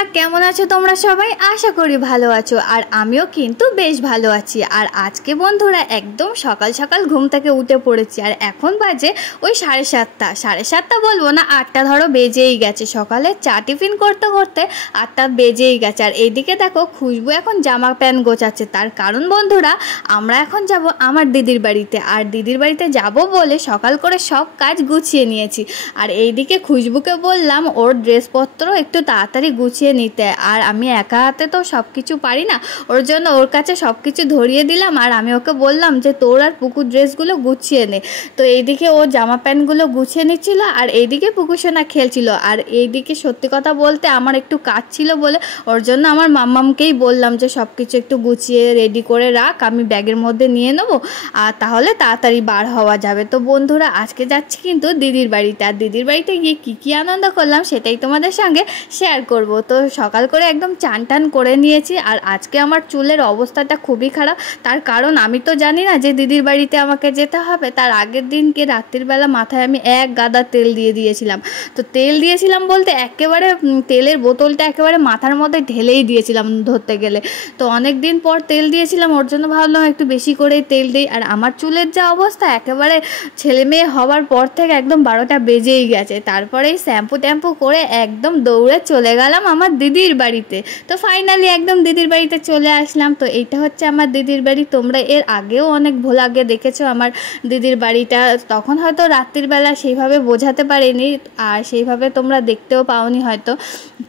বন্ধুরা কেমন আছো তোমরা সবাই? আশা করি ভালো আছো আর আমিও কিন্তু বেশ ভালো আছি। আর আজকে বন্ধুরা একদম সকাল সকাল ঘুম থেকে উঠে পড়েছি আর এখন বাজে ওই 7:30 বলবো না, 8টা ধরো বেজেই গেছে। সকালে চা টিফিন করতে করতে 8টা বেজেই গেছে। আর এইদিকে দেখো খুশবু এখন জামা প্যান্ট গোছাচ্ছে, তার কারণ বন্ধুরা আমরা এখন যাব আমার দিদির বাড়িতে। আর দিদির বাড়িতে যাব বলে সকাল করে সব কাজ গুছিয়ে নিয়েছি। আর এইদিকে খুশবুকে বললাম ওর ড্রেসপত্র একটু তাড়াতাড়ি গুছিয়ে নিতে, আর আমি একা হাতে তো সব কিছু পারি না, ওর জন্য ওর কাছে সব কিছু ধরিয়ে দিলাম। আর আমি ওকে বললাম যে তোর আর পুকুর ড্রেসগুলো গুছিয়ে নে। তো এইদিকে ও জামা প্যান্টগুলো গুছিয়ে নিচ্ছিল আর এইদিকে পুকুসোনা খেলছিল। আর এইদিকে সত্যি কথা বলতে আমার একটু কাজ ছিল বলে ওর জন্য আমার মাম্মামকেই বললাম যে সব কিছু একটু গুছিয়ে রেডি করে রাখ, আমি ব্যাগের মধ্যে নিয়ে নেবো, আর তাহলে তাড়াতাড়ি বার হওয়া যাবে। তো বন্ধুরা আজকে যাচ্ছি কিন্তু দিদির বাড়িতে, আর দিদির বাড়িতে গিয়ে কী আনন্দ করলাম সেটাই তোমাদের সঙ্গে শেয়ার করব। তো সকাল করে একদম চান টান করে নিয়েছি। আর আজকে আমার চুলের অবস্থাটা খুবই খারাপ, তার কারণ আমি তো জানি না যে দিদির বাড়িতে আমাকে যেতে হবে। তার আগের দিনকে রাত্রিবেলা মাথায় আমি এক গাদা তেল দিয়ে দিয়েছিলাম। তো তেল দিয়েছিলাম বলতে একেবারে তেলের বোতলটা একেবারে মাথার মধ্যে ঢেলেই দিয়েছিলাম ধরতে গেলে। তো অনেক দিন পর তেল দিয়েছিলাম, ওর জন্য ভাবলাম একটু বেশি করেই তেল দিই। আর আমার চুলের যা অবস্থা, একেবারে ছেলে মেয়ে হওয়ার পর থেকে একদম 12টা বেজেই গেছে। তারপরেই শ্যাম্পু ট্যাম্পু করে একদম দৌড়ে চলে গেলাম আমার দিদির বাড়িতে। তো ফাইনালি একদম দিদির বাড়িতে চলে আসলাম। তো এইটা হচ্ছে আমার দিদির বাড়ি। তোমরা এর আগেও অনেক ভ্লগে দেখেছো আমার দিদির বাড়িটা, তখন হয়তো রাত্রিবেলা সেইভাবে বোঝাতে পারিনি আর সেইভাবে তোমরা দেখতেও পাওনি হয়তো।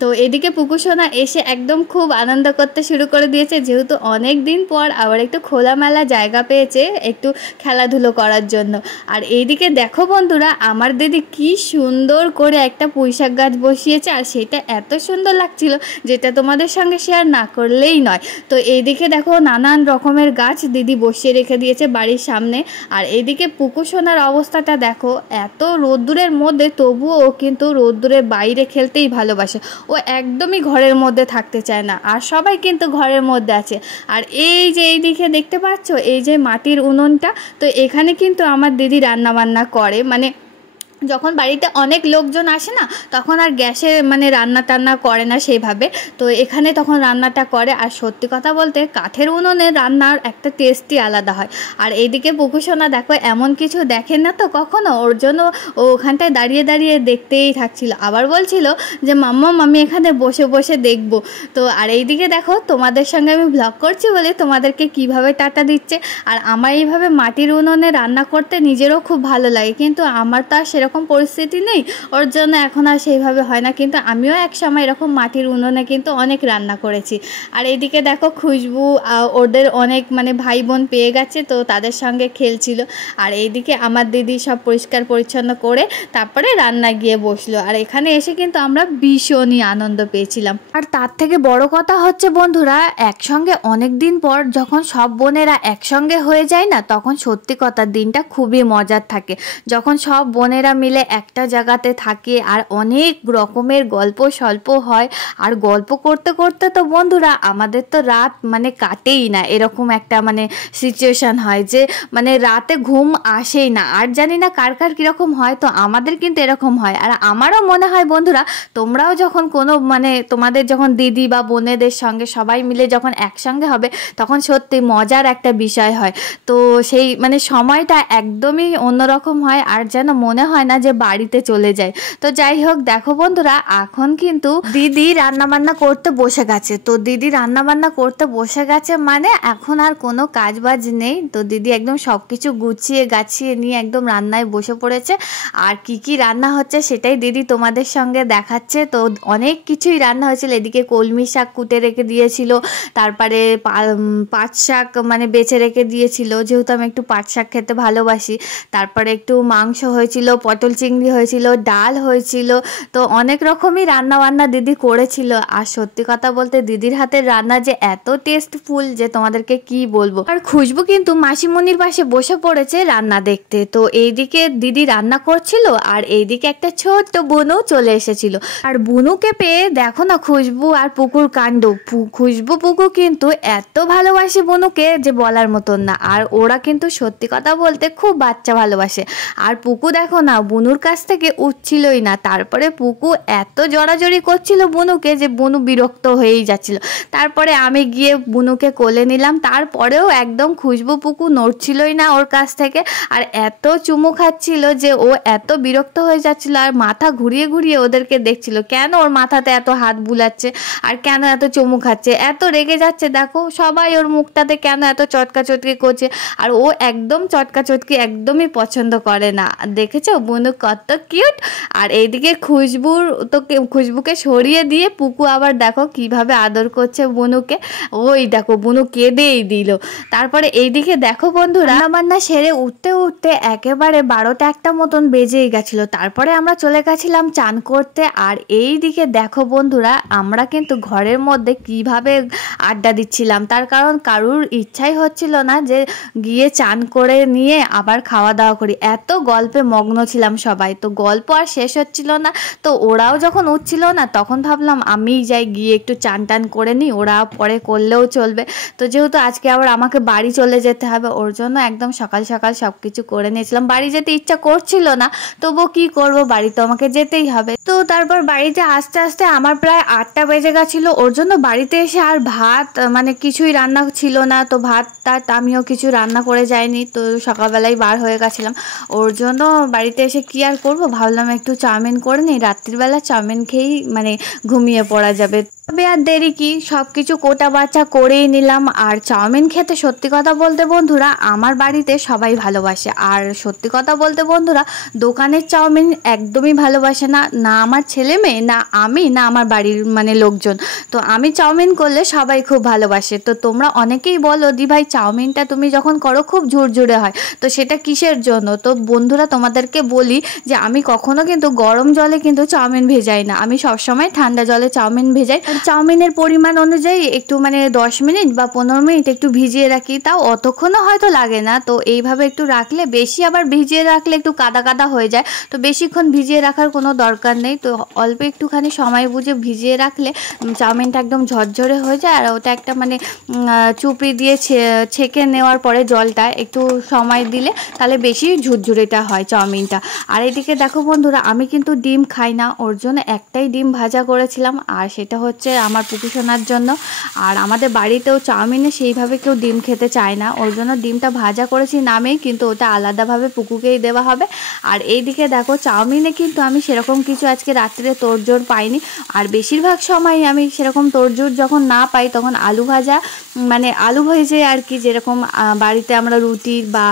তো এদিকে পুকুসোনা এসে একদম খুব আনন্দ করতে শুরু করে দিয়েছে, যেহেতু অনেক দিন পর আবার একটু খোলামেলা জায়গা পেয়েছে একটু খেলাধুলো করার জন্য। আর এইদিকে দেখো বন্ধুরা আমার দিদি কি সুন্দর করে একটা পুঁইশাক গাছ বসিয়েছে, আর সেটা এত সুন্দর লাগছিল যেটা তোমাদের সঙ্গে শেয়ার না করলেই নয়। তো এইদিকে দেখো নানান রকমের গাছ দিদি বসিয়ে রেখে দিয়েছে বাড়ির সামনে। আর এইদিকে পুকুসোনার অবস্থাটা দেখো, এত রোদ্দুরের মধ্যে তবুও ও কিন্তু রোদ্দুরের বাইরে খেলতেই ভালোবাসে, ও একদমই ঘরের মধ্যে থাকতে চায় না। আর সবাই কিন্তু ঘরের মধ্যে আছে। আর এই যে এইদিকে দেখতে পাচ্ছ এই যে মাটির উনুনটা, তো এখানে কিন্তু আমার দিদি রান্না বান্না করে। মানে যখন বাড়িতে অনেক লোকজন আসে না তখন আর গ্যাসে মানে রান্না টান্না করে না সেইভাবে, তো এখানে তখন রান্নাটা করে। আর সত্যি কথা বলতে কাঠের উনুনে রান্নার একটা টেস্টই আলাদা হয়। আর এইদিকে পুকুসোনা দেখো এমন কিছু দেখে না তো কখনো, ওর জন্য ও ওখানটায় দাঁড়িয়ে দাঁড়িয়ে দেখতেই থাকছিল। আবার বলছিল যে মাম্মাম আমি এখানে বসে বসে দেখবো। তো আর এইদিকে দেখো তোমাদের সঙ্গে আমি ভ্লগ করছি বলে তোমাদেরকে কিভাবে টাটা দিচ্ছে। আর আমার এইভাবে মাটির উনুনে রান্না করতে নিজেরও খুব ভালো লাগে, কিন্তু আমার তো আর সেরকম পরিস্থিতি নেই, ওর জন্য এখন আর সেইভাবে হয় না। কিন্তু আমিও এক সময় এরকম মাটির উনুনে কিন্তু অনেক রান্না করেছি। আর এইদিকে দেখো খুশবু ওদের অনেক মানে ভাই বোন পেয়ে গেছে, তো তাদের সঙ্গে খেলছিল। আর এইদিকে আমার দিদি সব পরিষ্কার পরিচ্ছন্ন করে তারপরে রান্না গিয়ে বসলো। আর এখানে এসে কিন্তু আমরা ভীষণই আনন্দ পেয়েছিলাম। আর তার থেকে বড় কথা হচ্ছে বন্ধুরা একসঙ্গে অনেক দিন পর যখন সব বোনেরা একসঙ্গে হয়ে যায় না, তখন সত্যি কথা দিনটা খুবই মজার থাকে। যখন সব বোনেরা মিলে একটা জায়গাতে থাকে আর অনেক রকমের গল্প স্বল্প হয়। আর গল্প করতে করতে তো বন্ধুরা আমাদের তো রাত মানে কাটেই না, এরকম একটা মানে সিচুয়েশান হয় যে মানে রাতে ঘুম আসেই না। আর জানি না কার কার কীরকম হয়, তো আমাদের কিন্তু এরকম হয়। আর আমারও মনে হয় বন্ধুরা তোমরাও যখন কোনো মানে তোমাদের যখন দিদি বা বোনেদের সঙ্গে সবাই মিলে যখন একসঙ্গে হবে তখন সত্যি মজার একটা বিষয় হয়। তো সেই মানে সময়টা একদমই অন্যরকম হয়, আর যেন মনে হয় না যে বাড়িতে চলে যায়। তো যাই হোক দেখো বন্ধুরা এখন কিন্তু দিদি রান্নাবান্না করতে বসে গেছে। তো দিদি রান্নাবান্না করতে বসে গেছে মানে এখন আর কোনো কাজ বাজ নেই। তো দিদি একদম সব কিছু গুছিয়ে গাছিয়ে নিয়ে একদম রান্নায় বসে পড়েছে। আর কি রান্না হচ্ছে সেটাই দিদি তোমাদের সঙ্গে দেখাচ্ছে। তো অনেক কিছুই রান্না হয়েছিল, এদিকে কলমি শাক কুটে রেখে দিয়েছিল, তারপরে পাট শাক মানে বেছে রেখে দিয়েছিল, যেহেতু আমি একটু পাট শাক খেতে ভালোবাসি। তারপরে একটু মাংস হয়েছিল, পটল চিংড়ি হয়েছিল, ডাল হয়েছিল। তো অনেক রকমই রান্না দিদি করেছিল। আর সত্যি কথা বলতে দিদির হাতের রান্না যে এত টেস্টফুল যে তোমাদেরকে কি বলবো। আর খুশবু কিন্তু মাসিমণির পাশে বসে পড়েছে রান্না দেখতে। তো এইদিকে দিদি রান্না করছিল আর এইদিকে একটা ছোট্ট বুনু চলে এসেছিল। আর বুনুকে পেয়ে দেখো না খুশবু আর পুকুর কাণ্ড। খুশবু পুকু কিন্তু এত ভালোবাসে বুনুকে যে বলার মতন না। আর ওরা কিন্তু সত্যি কথা বলতে খুব বাচ্চা ভালোবাসে। আর পুকু দেখো না বুনুর কাছ থেকে উঠছিলই না। তারপরে পুকু এত জড়াজড়ি করছিল বুনুকে যে বুনু বিরক্ত হয়েই যাচ্ছিল। তারপরে আমি গিয়ে বুনুকে কোলে নিলাম, তারপরেও একদম খুশবু পুকু নড়ছিলই না ওর কাছ থেকে, আর এত চুমু খাচ্ছিল যে ও এত বিরক্ত হয়ে যাচ্ছিল আর মাথা ঘুরিয়ে ঘুরিয়ে ওদেরকে দেখছিল কেন ওর মাথাতে এত হাত বুলাচ্ছে আর কেন এত চুমু খাচ্ছে, এত রেগে যাচ্ছে। দেখো সবাই ওর মুখটাতে কেন এত চটকা চটকি করছে, আর ও একদম চটকা চটকি একদমই পছন্দ করে না। দেখেছো বুনু কত কিউট। আর এইদিকে খুশবুকে সরিয়ে দিয়ে পুকু আবার দেখো কিভাবে আদর করছে বুনুকে। ওই দেখো বুনু কেঁদেই দিল। তারপরে এইদিকে দেখো বন্ধুরা, রান্নাবান্না সেরে উঠতে উঠতে একেবারে 12টা 1টা মতন বেজেই গেছিলো। তারপরে আমরা চলে গেছিলাম চান করতে। আর এই দিকে দেখো বন্ধুরা, আমরা কিন্তু ঘরের মধ্যে কিভাবে আড্ডা দিচ্ছিলাম, তার কারণ কারুর ইচ্ছাই হচ্ছিল না যে গিয়ে চান করে নিয়ে আবার খাওয়া দাওয়া করি। এত গল্পে মগ্ন ছিলাম সবাই, তো গল্প আর শেষ হচ্ছিল না। তো ওরাও যখন উঠছিল না তখন ভাবলাম আমি যাই গিয়ে একটু চান টান করে নিই, ওরা পরে করলেও চলবে। তো যেহেতু আজকে আবার আমাকে বাড়ি চলে যেতে হবে, ওর জন্য একদম সকাল সকাল সব কিছু করে নিয়েছিলাম। বাড়ি যেতে ইচ্ছা করছিল না, তবু কি করব, বাড়ি তো আমাকে যেতেই হবে। তো তারপর বাড়িতে আস্তে আস্তে আমার প্রায় 8টা বেজে গেছিলো। ওর জন্য বাড়িতে এসে আর ভাত মানে কিছুই রান্না ছিল না, তো ভাত টাত আমিও কিছু রান্না করে যাইনি, তো সকালবেলায় বার হয়ে গেছিলাম। ওর জন্য বাড়িতে এসে কি আর করব, ভাবলাম একটু চাউমিন করে নিই, রাত্রিবেলা চাউমিন খেয়েই মানে ঘুমিয়ে পড়া যাবে। তবে আর দেরি কি, সব কিছু কোটা বাচ্চা করেই নিলাম। আর চাউমিন খেতে সত্যি কথা বলতে বন্ধুরা আমার বাড়িতে সবাই ভালোবাসে, আর সত্যি কথা বলতে বন্ধুরা দোকানের চাউমিন একদমই ভালোবাসে না, না আমার ছেলে মেয়ে, না আমি, না আমার বাড়ির মানে লোকজন। তো আমি চাউমিন করলে সবাই খুব ভালোবাসে। তো তোমরা অনেকেই বলো দি ভাই চাউমিনটা তুমি যখন করো খুব ঝুরঝুরে হয়, তো সেটা কিসের জন্য? তো বন্ধুরা তোমাদেরকে বলি যে আমি কখনো কিন্তু গরম জলে কিন্তু চাউমিন ভেজাই না, আমি সবসময় ঠান্ডা জলে চাউমিন ভেজাই। চাউমিনের পরিমাণ অনুযায়ী একটু মানে 10 মিনিট বা 15 মিনিট একটু ভিজিয়ে রাখি, তাও অতক্ষণও হয়তো লাগে না। তো এইভাবে একটু রাখলে, বেশি আবার ভিজিয়ে রাখলে একটু কাদা কাদা হয়ে যায়, তো বেশিক্ষণ ভিজিয়ে রাখার কোনো দরকার নেই। তো অল্প একটুখানি সময় বুঝে ভিজিয়ে রাখলে চাউমিনটা একদম ঝরঝরে হয়ে যায়। আর ওটা একটা মানে চুপড়ি দিয়ে ছেঁকে নেওয়ার পরে জলটা একটু সময় দিলে তাহলে বেশি ঝুরঝুরেটা হয় চাউমিনটা। আর এদিকে দেখো বন্ধুরা আমি কিন্তু ডিম খাই না, ওর জন্য একটাই ডিম ভাজা করেছিলাম, আর সেটা হচ্ছে আমার পুকু সোনার জন্য। আর আমাদের বাড়িতেও চাউমিনে সেইভাবে কেউ ডিম খেতে চায় না, ওর জন্য ডিমটা ভাজা করেছি নামেই, কিন্তু ওটা আলাদাভাবে পুকুকেই দেওয়া হবে। আর এইদিকে দেখো চাউমিনে কিন্তু আমি সেরকম কিছু আজকে রাত্রে তোড়জোড় পাইনি। আর বেশিরভাগ সময় আমি সেরকম তোড়জোড় যখন না পাই তখন আলু ভাজা মানে আলু ভেজে আর কি, যেরকম বাড়িতে আমরা রুটি বা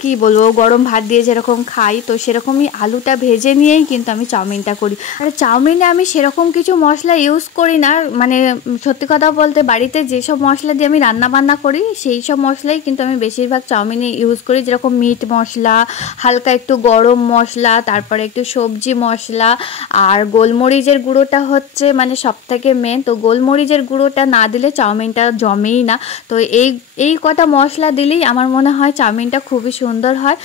কি বলবো গরম ভাত দিয়ে যেরকম খাই, তো সেরকমই আলুটা ভেজে নিয়েই কিন্তু আমি চাউমিনটা করি। আর চাউমিনে আমি সেরকম কিছু মশলা ইউজ করি না, মানে সত্যি কথা বলতে বাড়িতে যেসব মশলা দিয়ে আমি রান্না বান্না করি সেই সব মশলাই কিন্তু আমি বেশিরভাগ চাউমিনে ইউজ করি, যেরকম মিট মশলা, হালকা একটু গরম মশলা, তারপরে একটু সবজি মশলা, আর গোলমরিচের গুঁড়োটা হচ্ছে মানে সবথেকে মেন। তো গোলমরিচের গুঁড়োটা না দিলে চাউমিনটা জমেই না, তো এই কটা মশলা দিলেই আমার মনে হয় চাউমিনটা খুবই সুন্দর হয়।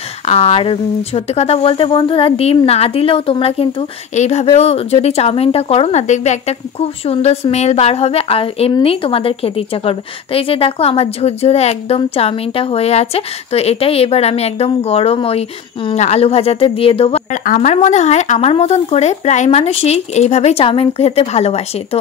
আর সত্যি কথা বলতে বন্ধুরা ডিম না দিলেও তোমরা কিন্তু এইভাবেও যদি চাউমিনটা করো না, দেখবে একটা খুব সুন্দর স্মেল বার হবে, আর এমনিই তোমাদের খেতে ইচ্ছা করবে। তো এই যে দেখো আমার ঝুরঝুরে একদম চাউমিনটা হয়ে আছে, তো এটাই এবার আমি একদম গরম ওই আলু ভাজাতে দিয়ে দেবো। আর আমার মনে হয় আমার মতন করে প্রায় মানুষই এইভাবেই চাউমিন খেতে ভালোবাসে। তো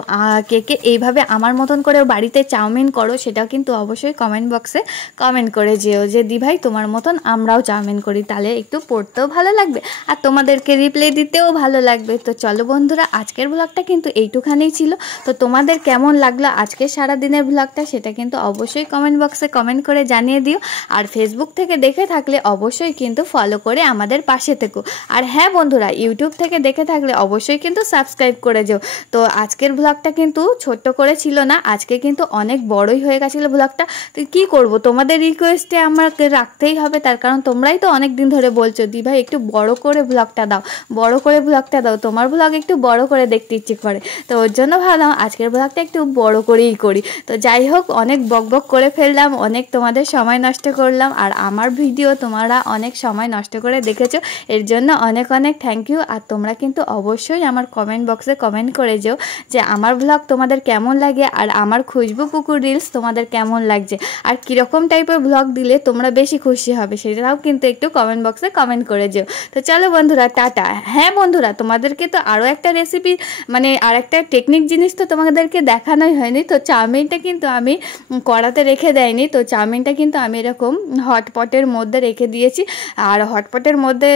কে কে এইভাবে আমার মতন করে বাড়িতে চাউমিন করো সেটাও কিন্তু অবশ্যই কমেন্ট বক্সে কমেন্ট করে যেও যে দি ভাই তোমার মতন আমরাও চাউমিন করি, তাহলে একটু পড়তেও ভালো লাগবে আর তোমাদেরকে রিপ্লাই দিতেও ভালো লাগবে। তো চলো বন্ধুরা আজকের ব্লগটা কিন্তু এইটুখানেই ছিল। তো তোমাদের কেমন লাগলো আজকের সারাদিনের ব্লগটা সেটা কিন্তু অবশ্যই কমেন্ট বক্সে কমেন্ট করে জানিয়ে দিও। আর ফেসবুক থেকে দেখে থাকলে অবশ্যই কিন্তু ফলো করে আমাদের পাশে থেকো। আর হ্যাঁ বন্ধুরা ইউটিউব থেকে দেখে থাকলে অবশ্যই কিন্তু সাবস্ক্রাইব করে যেও। তো আজকের ব্লগটা কিন্তু ছোট্ট করে ছিল না, আজকে কিন্তু অনেক বড়ই হয়ে গেছিলো ব্লগটা। তো কী করবো, তোমাদের রিকোয়েস্টে আমাকে রাখতেই হবে, তার কারণ তোমরাই তো অনেক দিন ধরে বলছো দি ভাই একটু বড় করে ব্লগটা দাও, বড় করে ব্লগটা দাও, তোমার ব্লগ একটু বড় করে দেখতে ইচ্ছে করে। তো ওর জন্য ভাবলাম আজকের ব্লগটা একটু বড় করেই করি। তো যাই হোক, অনেক বকবক করে ফেললাম, অনেক তোমাদের সময় নষ্ট করলাম, আর আমার ভিডিও তোমরা অনেক সময় নষ্ট করে দেখেছো, এর জন্য অনেক অনেক থ্যাংক ইউ। আর তোমরা কিন্তু অবশ্যই আমার কমেন্ট বক্সে কমেন্ট করে যেও যে আমার ব্লগ তোমাদের কেমন লাগে, আর আমার খুশবু পুকুর রিলস তোমাদের কেমন লাগছে, আর কীরকম টাইপের ব্লগ দিলে তোমরা বেশি খুশি হবে সেটাও কিন্তু একটু কমেন্ট বক্সে কমেন্ট করে যেও। তো চলো বন্ধুরা, টাটা। হ্যাঁ বন্ধুরা, তোমাদেরকে তো আরও একটা রেসিপি মানে আর একটা টেকনিক জিনিস তো তোমাদেরকে দেখানোই হয়নি। তো চাউমিনটা কিন্তু আমি কড়াতে রেখে দেয়নি, তো চাউমিনটা কিন্তু আমি এরকম হটপটের মধ্যে রেখে দিয়েছি। আর হটপটের মধ্যে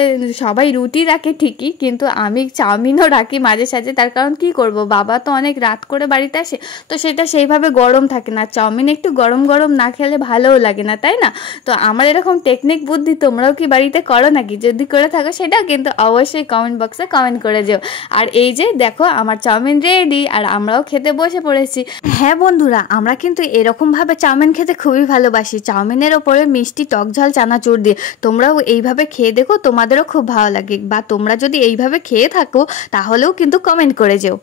সবাই রুটি রাখে ঠিকই, কিন্তু আমি চাউমিনও রাখি মাঝে সাঝে। তার কারণ কি করব, বাবা তো অনেক রাত করে বাড়িতে আসে, তো সেটা সেইভাবে গরম থাকে না। চাউমিন একটু গরম গরম না খেলে ভালোও লাগে না, তাই না? তো আমার এরকম টেকনিক বুদ্ধি তোমরাও কি বাড়িতে করো নাকি? যদি করে থাকো সেটাও কিন্তু অবশ্যই কমেন্ট বক্সে কমেন্ট করে যেও। আর এই যে দেখো আমার চাউমিন রেডি, আর আমরাও খেতে বসে পড়েছি। হ্যাঁ বন্ধুরা, আমরা কিন্তু এরকমভাবে চাউমিন খেতে খুবই ভালোবাসি, চাউমিনের ওপরে মিষ্টি টক ঝাল চানাচুর দিয়ে। তোমরাও এইভাবে খেয়ে দেখো, তোমাদেরও খুব ভালো লাগে, বা তোমরা যদি এইভাবে খেয়ে থাকো তাহলেও কিন্তু কমেন্ট করে যেও।